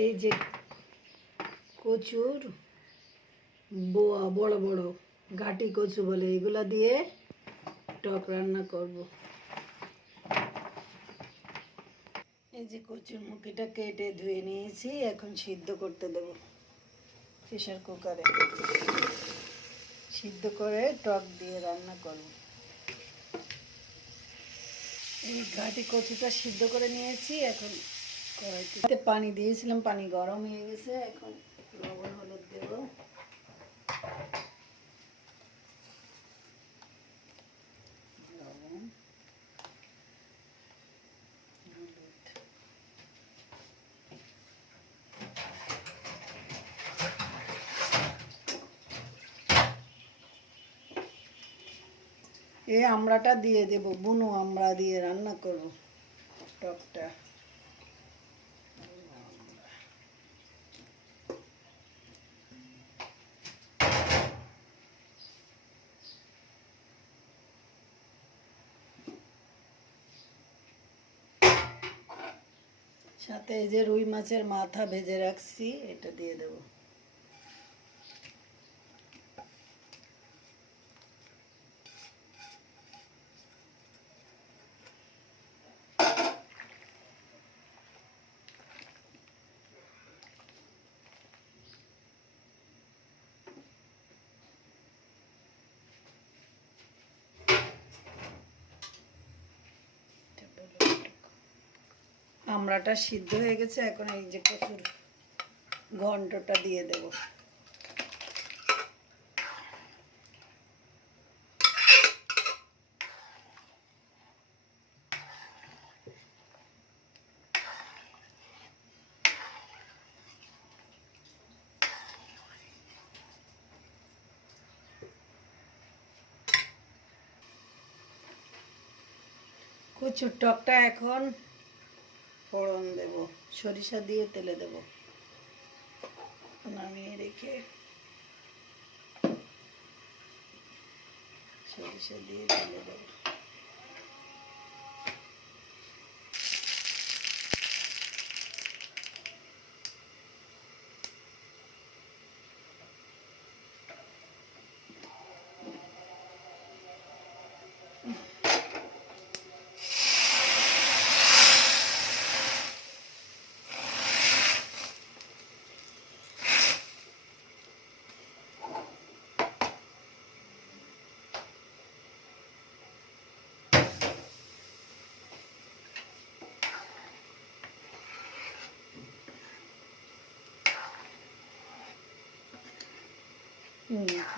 এই যে কচুর বোয়া, বড় বড় ঘাটি কচু বলে, এগুলা দিয়ে টক রান্না করব। এই যে কচুর মুখিটা কেটে ধুয়ে নিয়েছি, এখন সিদ্ধ করতে দেব প্রেশার কুকারে। সিদ্ধ করে টক দিয়ে রান্না করব। এই ঘাটি কচুটা সিদ্ধ করে নিয়েছি, এখন কড়াইতে পানি দিয়েছিলাম, পানি গরম হয়ে গেছে, এখন লবণ, হলুদ দেব। এই আমড়াটা দিয়ে দেব, বুনো আমড়া দিয়ে রান্না করব, টকটা। সাথে এই যে রুই মাছের মাথা ভেজে রাখছি এটা দিয়ে দেব। আমড়াটা সিদ্ধ হয়ে গেছে এখন এই যে কচুর ঘন্টটা দিয়ে দেব। কচুর টকটা এখন ফোড়ন দেব সরিষা দিয়ে তেলে দেব। নামিয়ে রেখে সরিষা দিয়ে তেলে দেব।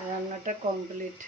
রান্নাটা কমপ্লিট